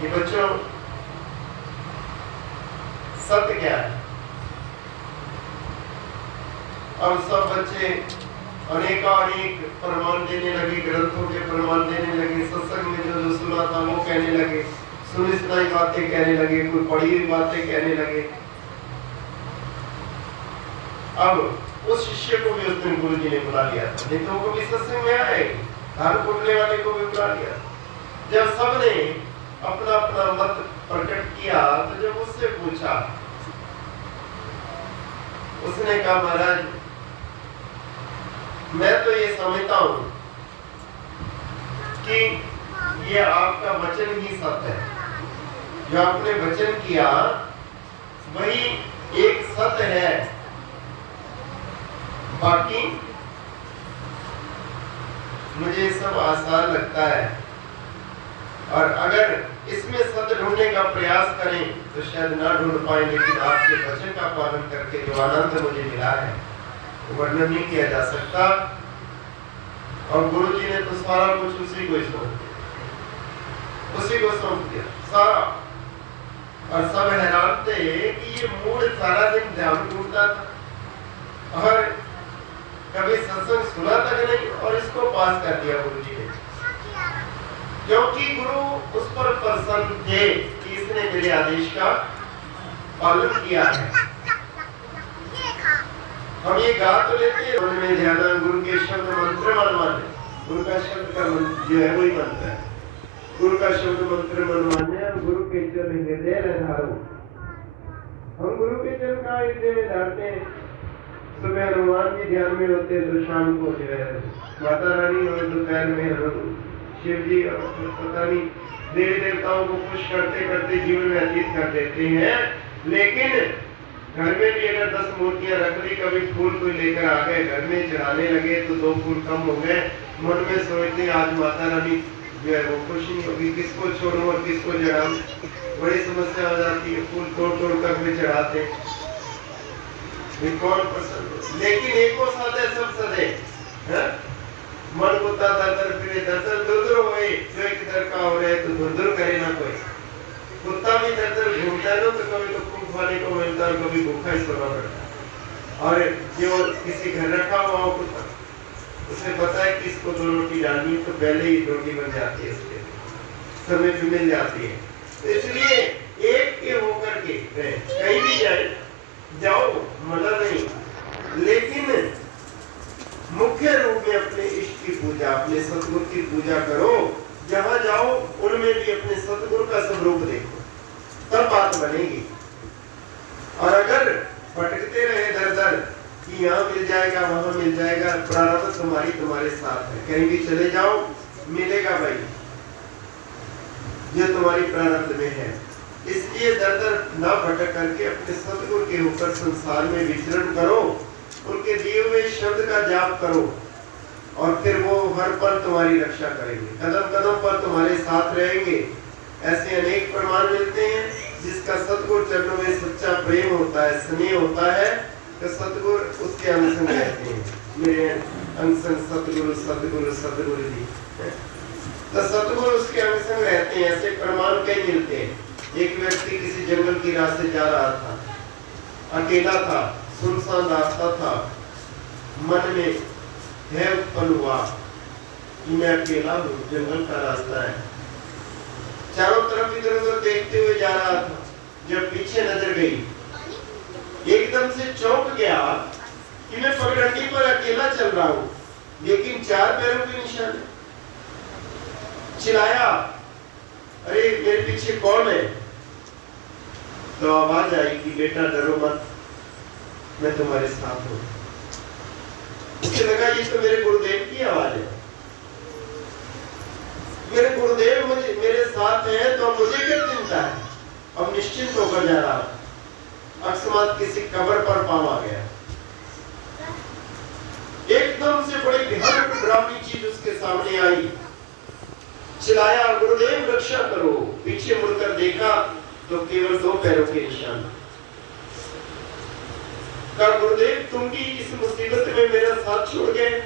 कि बच्चों सत्य क्या है। अब सब बच्चे अनेकानेक प्रमाण देने लगे, ग्रंथों के प्रमाण देने लगे, सत्संग में जो जो सुना था वो कहने लगे, सुनी सुनाई बातें कहने लगे, कोई पढ़ी हुई बातें कहने लगे। अब उस शिष्य को भी उस दिन गुरु जी ने बुला लिया था, नहीं तो वो भी सत्संग में आए, धार कुटने वाले को भी बुला लिया। जब सबने अपना अपना मत प्रकट किया तो जब उससे पूछा, उसने कहा महाराज मैं तो ये समझता हूं कि ये आपका वचन ही सत्य है, जो आपने वचन किया वही एक सत्य है, बाकी मुझे सब आसान लगता है, और अगर इसमें सत्य ढूंढने का प्रयास करें तो शायद ना ढूंढ पाए, लेकिन आपके वचन का पालन करके जो आनंद मुझे मिला है वर्णन नहीं किया जा सकता। और गुरु जी ने तो सारा कुछ उसी को सौंप दिया सारा, और सब हैरान थे कि ये मूड सारा दिन ध्यान ढूंढता था और कभी सत्संग सुना तक नहीं, और इसको पास कर दिया गुरु जी ने, क्योंकि गुरु उस पर प्रसन्न थे कि इसने मेरे आदेश का पालन किया है। हम ये गा तो लेते हैं मन में ध्यान, गुरु के शब्द मंत्र मन माने, गुरु का शब्द का जो है वही मंत्र है, गुरु का शब्द मंत्र मन माने, गुरु के चरण हृदय में धारो। हम गुरु के चरण का हृदय में धारते हैं, सुबह हनुमान जी ध्यान में होते हैं तो शाम को जो है माता रानी और दोपहर में शिव जी, और पता नहीं देवी देवताओं को खुश करते करते जीवन व्यतीत कर देते हैं। लेकिन घर में भी अगर 10 मूर्तियां रख ली, कभी फूल कोई लेकर आ गए, घर में चढ़ाने लगे तो 2 फूल कम हो गए, मन में सोचते आज माता रानी जो है वो खुश नहीं होगी, किसको छोड़ूं और किसको जगाऊं, बड़ी समस्या हो जाती है। फूल तोड़ तोड़ कर भी चढ़ाते, कौन पसंद। लेकिन एको साधे सब सदे है, मन कुत्ता दर फिरे दर दूर होए, जो एक दर का हो रहे तो दूर करे ना कोई। कुत्ता भी दर घूमता है ना, तो कभी तो खूब खाने को मिलता है, कभी भूखा ही सोना पड़ता है। और जो किसी घर रखा हुआ हो कुत्ता, उसे पता है कि इसको 2 रोटी डालनी है तो पहले ही रोटी बन जाती है, उसके समय भी मिल जाती है। तो इसलिए एक के होकर के कहीं भी जाओ मना नहीं, लेकिन मुख्य रूप में अपने इष्ट की पूजा, अपने सतगुरु की पूजा करो। जहां जाओ उनमें भी अपने सतगुरु का स्वरूप देखो, तब बात बनेगी। और अगर भटकते रहे दर दर कि यहाँ मिल जाएगा वहां मिल जाएगा, प्रारब्ध तुम्हारे साथ है, कहीं भी चले जाओ मिलेगा भाई जो तुम्हारी प्रारब्ध में है। इसलिए दर दर न भटक करके अपने सतगुरु के ऊपर संसार में विचरण करो, उनके दिए हुए शब्द का जाप करो, और फिर वो हर पल तुम्हारी रक्षा करेंगे, कदम कदम पर तुम्हारे साथ रहेंगे। ऐसे अनेक प्रमाण मिलते हैं, जिसका सतगुरु चरणों में सच्चा प्रेम होता है, स्नेह होता है, तो सतगुरु उसके अंग संग रहते हैं। मेरे अंग संग सतगुरु सतगुरु सतगुरु जी, तो सतगुरु उसके अंग संग रहते हैं। ऐसे प्रमाण कई मिलते हैं। एक व्यक्ति किसी जंगल की राह से जा रहा था, अकेला था, सुनसान रास्ता था, मन में है उत्पन्न हुआ कि मैं अकेला हूँ, जंगल का रास्ता है, चारों तरफ इधर उधर देखते हुए जा रहा था। जब पीछे नजर गई, एकदम से चौंक गया कि मैं पगडंडी पर अकेला चल रहा हूँ, लेकिन 4 पैरों के निशान है। चिल्लाया, अरे मेरे पीछे कौन है? तो आवाज आई कि बेटा डरो मत, मैं तुम्हारे साथ हूँ। उसे लगा ये तो मेरे गुरुदेव की आवाज है, मेरे गुरुदेव मेरे साथ है तो मुझे क्या चिंता है। अब निश्चिंत होकर जा रहा, अकस्मात किसी कब्र पर पाँव आ गया, एकदम से बड़ी भयानक डरावनी चीज उसके सामने आई। चिल्लाया, गुरुदेव रक्षा करो। पीछे मुड़कर देखा तो केवल 2 पैरों के निशान। कहा, गुरुदेव तुम भी इस मुसीबत में मेरा साथ छोड़ गए।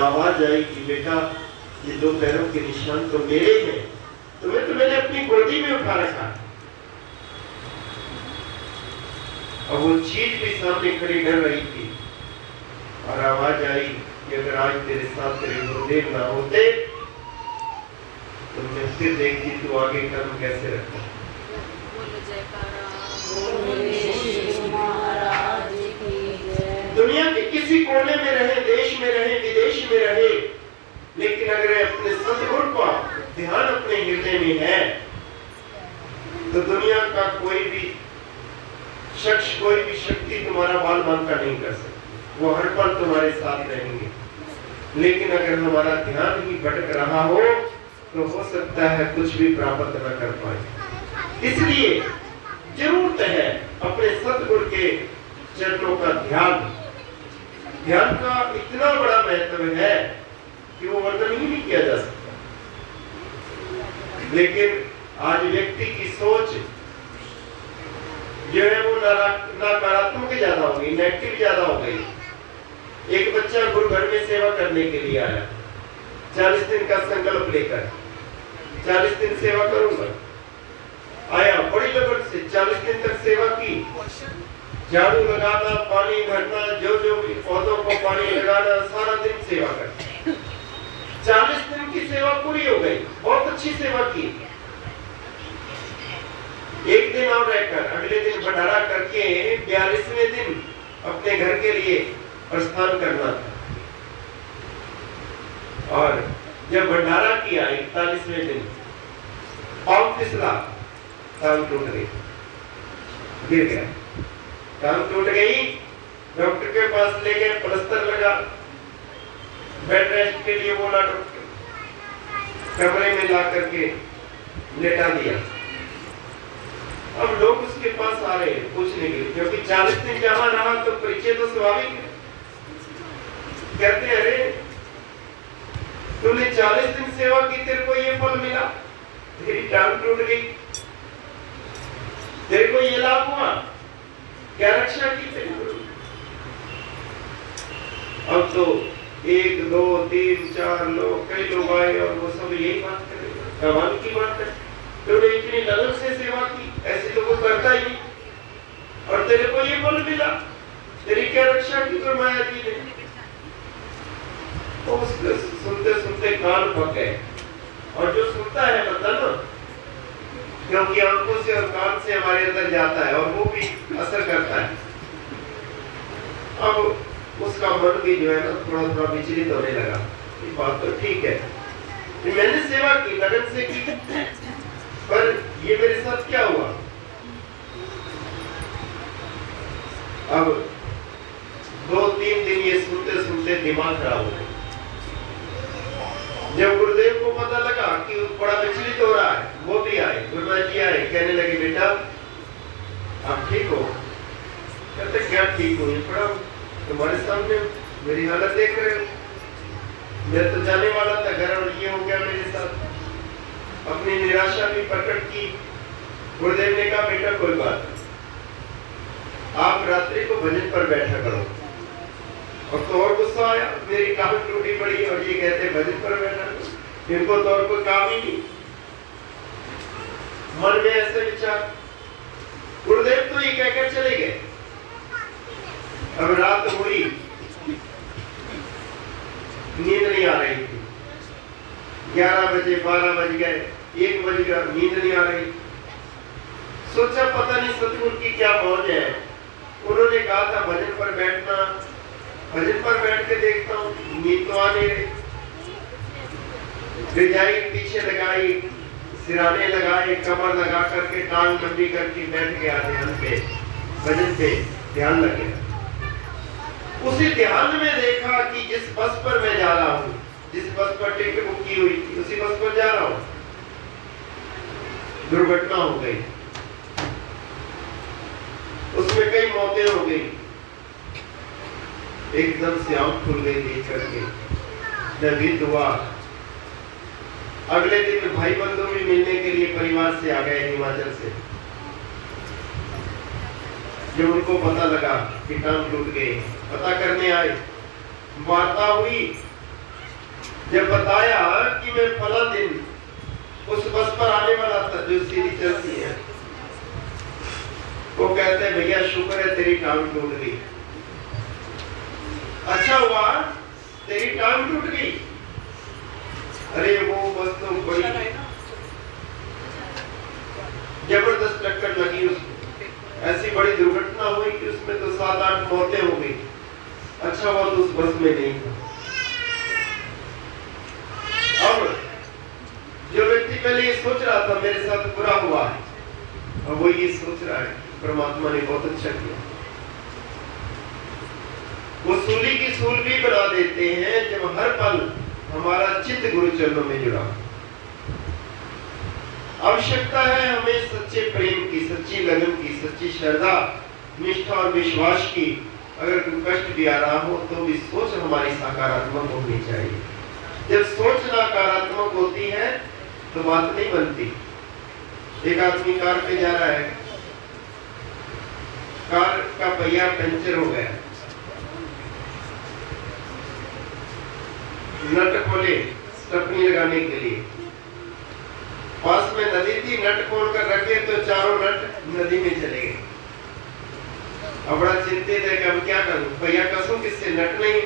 आवाज आई कि बेटा ये 2 पैरों के निशान तो मेरे हैं, तुम्हें तो मैंने अपनी गोदी में उठा रखा। और वो चीज भी सामने खड़ी डर रही थी और आवाज आई कि अगर आज तेरे साथ तेरे गुरुदेव ना होते तो मैं फिर देखती तू आगे कदम कैसे रखता। दुनिया के किसी कोने में रहे, देश में रहे, विदेश में रहे, लेकिन अगर अपने सतगुरु का ध्यान अपने हृदय में है तो दुनिया का कोई भी शख्स, कोई भी शक्ति तुम्हारा बाल बांका नहीं कर सकती। वो हर पल तुम्हारे साथ रहेंगे। लेकिन अगर हमारा ध्यान ही भटक रहा हो तो हो सकता है कुछ भी प्राप्त न कर पाए। इसलिए जरूरत है अपने सतगुरु के चरणों का ध्यान। ध्यान का इतना बड़ा महत्व है कि वो वर्णन ही नहीं किया जा सकता। लेकिन आज व्यक्ति की सोच जो है वो नकारात्मक ज्यादा हो गई, नेगेटिव ज्यादा हो गई। एक बच्चा गुरु घर में सेवा करने के लिए आया, 40 दिन का संकल्प लेकर, 40 दिन सेवा करूंगा। आया बड़ी लगन से 40 दिन तक सेवा की, झाड़ू लगाना, पानी भरना, जो जो भी पौधों को पानी लगाना, सारा दिन सेवा कर। 40 दिन की सेवा पूरी हो गई, बहुत अच्छी सेवा की। एक दिन और रहकर अगले दिन भंडारा करके 42वें दिन अपने घर के लिए प्रस्थान करना था। और जब भंडारा किया 41वें दिन पांव फिसला, टांग टूट गई, गिर गया, टांग टूट गई। डॉक्टर के पास ले गए, प्लास्टर लगा, बेड रेस्ट के लिए बोला, डॉक्टर कमरे में ला करके लेटा दिया। अब लोग उसके पास आ रहे हैं पूछने के लिए, क्योंकि 40 दिन जहां रहा तो परिचय तो स्वाभाविक है। कहते अरे तूने 40 दिन सेवा की, तेरे को ये फल मिला, तेरी टांग टूट गई, तेरे को ये लाभ हुआ, क्या रक्षा की तेरी? अब तो 1 2 3 4 लोग, कई लोग आए और वो सब यही बात करेंगे, कमाल की बात है, तूने इतनी लगन से सेवा की, ऐसे तो वो करता ही नहीं, और तेरे को ये फल मिला, तेरी क्या रक्षा की तो माया जी ने? तो उसके सुनते सुनते कान पक गए। और जो सुनता है बता ना, क्योंकि आंखों से और कान से हमारे अंदर जाता है और वो भी असर करता है। अब उसका मन भी जो है ना थोड़ा थोड़ा विचलित होने लगा। ये बात तो ठीक है, मैंने सेवा की, लगन से की, पर ये मेरे साथ क्या हुआ? अब 2-3 दिन ये सुनते सुनते दिमाग खराब हो गया। जब गुरुदेव को पता लगा कि बड़ा विचलित हो रहा है, वो भी आए, गुरुदेव जी आए, कहने लगे बेटा आप ठीक हो? कहते क्या ठीक हो? पड़ा तुम्हारे सामने मेरी हालत देख रहे हो, मैं तो जाने वाला था घर और ये हो गया मेरे साथ। अपनी निराशा भी प्रकट की। गुरुदेव ने कहा बेटा कोई बात नहीं, आप रात्रि को भजन पर बैठा करो। और तो और गुस्सा आया, मेरी टांग टूटी पड़ी और ये कहते भजन पर बैठा करो, इनको तो और कोई काम ही नहीं। मन में ऐसे विचार, गुरुदेव तो ये कहकर चले गए। अब रात हुई, नींद नहीं आ रही थी, 11 बजे 12 बज गए, 1 बज गया, नींद नहीं आ रही। सोचा पता नहीं सतगुरु की क्या मौज है। उन्होंने कहा था भजन पर बैठना, भजन पर बैठ के देखता हूँ, नींद तो आ नहीं रही। रजाई पीछे लगाई, सिराने लगाए, कमर लगा करके टांग लंबी करके बैठ गया ध्यान पे, भजन पे ध्यान लग गया। उसी ध्यान में देखा कि जिस बस पर मैं जा रहा हूँ, जिस बस पर टिकट बुक की हुई थी, उसी बस पर जा रहा हूँ, दुर्घटना हो गई, उसमें कई मौतें हो गई। एकदम से आंख खुल गई देख करके, नवीद हुआ। अगले दिन भाई बंधु भी मिलने के लिए परिवार से आ गए हिमाचल से। जब उनको पता लगा कि टांग टूट गई, पता करने आए, वार्ता हुई। जब बताया कि मैं फला दिन उस बस पर जो सीधी चलती है, वो कहते हैं भैया शुक्र है तेरी टांग टूट गई, अच्छा हुआ तेरी टांग टूट गई। अरे वो बस तो बड़ी जबरदस्त टक्कर लगी उसको, ऐसी बड़ी दुर्घटना हुई कि उसमें तो 7-8 मौतें हो गई। अच्छा हुआ तो उस बस में नहीं था। अब जो व्यक्ति पहले ये सोच रहा था मेरे साथ बुरा हुआ है, अब वो ये सोच रहा है परमात्मा ने बहुत अच्छा किया। वो सूली की सूल भी बना देते हैं जब हर पल हमारा चित्त गुरु चरणों में जुड़ा। आवश्यकता है हमें सच्चे प्रेम की, सच्ची लगन की, सच्ची श्रद्धा, निष्ठा और विश्वास की। अगर कोई कष्ट भी आ रहा हो तो भी सोच हमारी सकारात्मक होनी चाहिए। जब सोच नकारात्मक होती है तो बात नहीं बनती। एक आदमी कार पे जा रहा है, कार का पहिया पंचर हो गया, नट खोले स्टेपनी लगाने के लिए, पास में नदी थी, नट खोल कर रखे तो चारों नट नदी में चले गए। अब बड़ा चिंतित है कि अब क्या करूं, पहिया कसूं किससे, नट नहीं।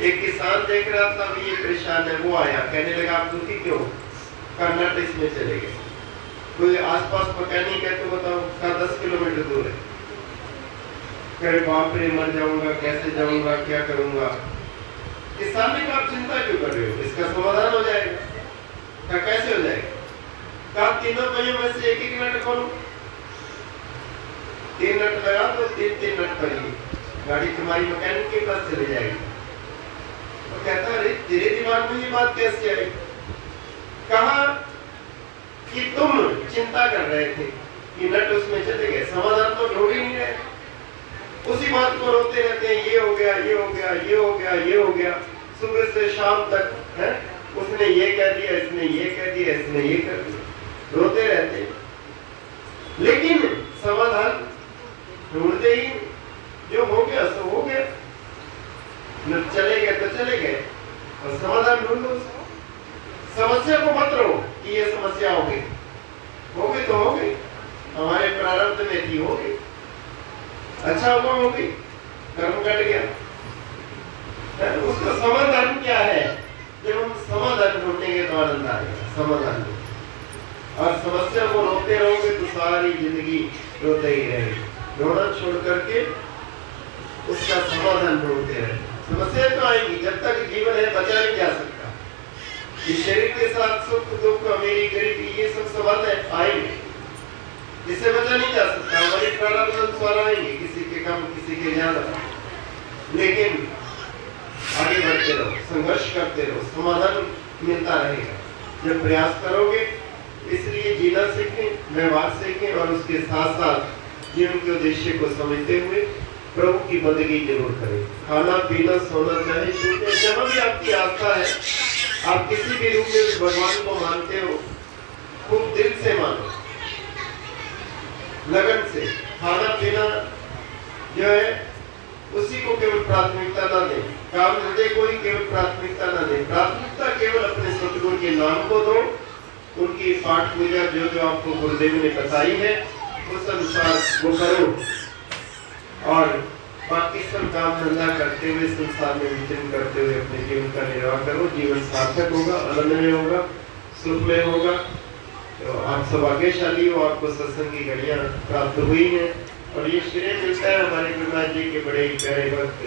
एक किसान देख रहा था भी ये परेशान है, वो आया, कहने लगा आप दुखी क्यों, का नट इसमें चले गए। कोई आसपास मैकेनिक है तो बताओ, का 10 किलोमीटर दूर है। कहे बाप रे मर जाऊंगा, कैसे जाऊंगा, क्या करूंगा। किसान ने कहा आप चिंता क्यों कर रहे हो, इसका समाधान हो जाएगा। क्या कैसे हो जाएगा, कहा तीनों पहियों में से एक नट खोलो, 3 नट लगा तो 3 नट पड़ेगी, गाड़ी तुम्हारी मैकेनिक के पास चली जाएगी। तो कहता अरे तेरे दिमाग में ये बात कैसे आई। कहा कि तुम चिंता कर रहे थे कि नट उसमें चले गए, समाधान तो ढूंढ ही नहीं रहे, उसी बात को रोते रहते हैं, ये हो गया, ये हो गया, ये हो गया, ये हो गया, सुबह से शाम तक है, उसने ये कह दिया, इसने ये कह दिया, इसने ये कर दिया, रोते रहते हैं, लेकिन समाधान ढूंढते ही, जो हो गया सो हो गया, न चले गए तो चले गए, और समाधान ढूंढो। समस्या को मत रो कि ये समस्या होगी तो होगी, हमारे प्रारब्ध में थी, होगी, अच्छा हुआ होगी, कर्म कट गया। उसका समाधान क्या है, जब हम समाधान ढूंढेंगे तो आनंद आएगा समाधान में, और समस्या को रोकते रहोगे तो सारी जिंदगी रोते ही रहेगी। रोना छोड़ करके उसका समाधान ढूंढते रहे। समस्या तो आएगी, जब तक जीवन है बचा नहीं जा सकता। इस शरीर के साथ सुख दुख अमीरी गरीबी ये सब संबंध है, आएंगे, इससे बचा नहीं जा सकता। हमारी प्रारब्ध अनुसार आएंगे, किसी के कम किसी के ज्यादा, लेकिन आगे बढ़ते रहो, संघर्ष करते रहो, समाधान मिलता रहेगा जब प्रयास करोगे। इसलिए जीना सीखें, व्यवहार सीखें, और उसके साथ साथ जीवन के उद्देश्य को समझते हुए प्रभु की बंदगी जरूर करें। खाना पीना सोना चाहे छूटे, जहाँ भी आपकी आस्था है, आप किसी भी रूप में भगवान को मानते हो, खूब दिल से मानो, लगन से। खाना पीना जो है उसी को केवल प्राथमिकता न दें, काम धंधे को ही केवल प्राथमिकता न दें, प्राथमिकता केवल अपने सतगुरु के नाम को दो। उनकी पाठ पूजा जो जो आपको गुरुदेव ने बताई है उस अनुसार वो करो, और बाकी सब काम धंधा करते हुए संसार में विचरण करते हुए अपने जीवन का निर्वाह करो। जीवन सार्थक होगा, आनंदमय होगा, सुखमय होगा। तो आप सब भाग्यशाली हो, आपको सत्संग की घड़ियां प्राप्त हुई हैं, और ये श्रेय मिलता है हमारे गुरुनाथ जी के बड़े ही प्यारे भक्त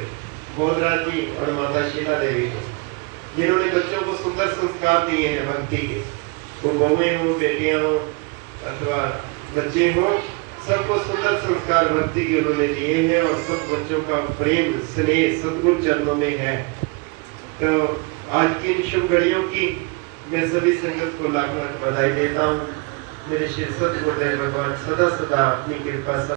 बोधराज जी और माता शीला देवी को, जिन्होंने बच्चों को सुंदर संस्कार दिए हैं भक्ति के। वो बहुएं हो, बेटियां हो अथवा बच्चे हो, सबको सुंदर संस्कार भक्ति के उन्होंने दिए हैं, और सब बच्चों का प्रेम स्नेह सतगुरु चरणों में है। तो आज की इन शुभ घड़ियों की मैं सभी संगत को लाख लाख बधाई देता हूँ। मेरे श्री सतगुरुदेव भगवान सदा सदा अपनी कृपा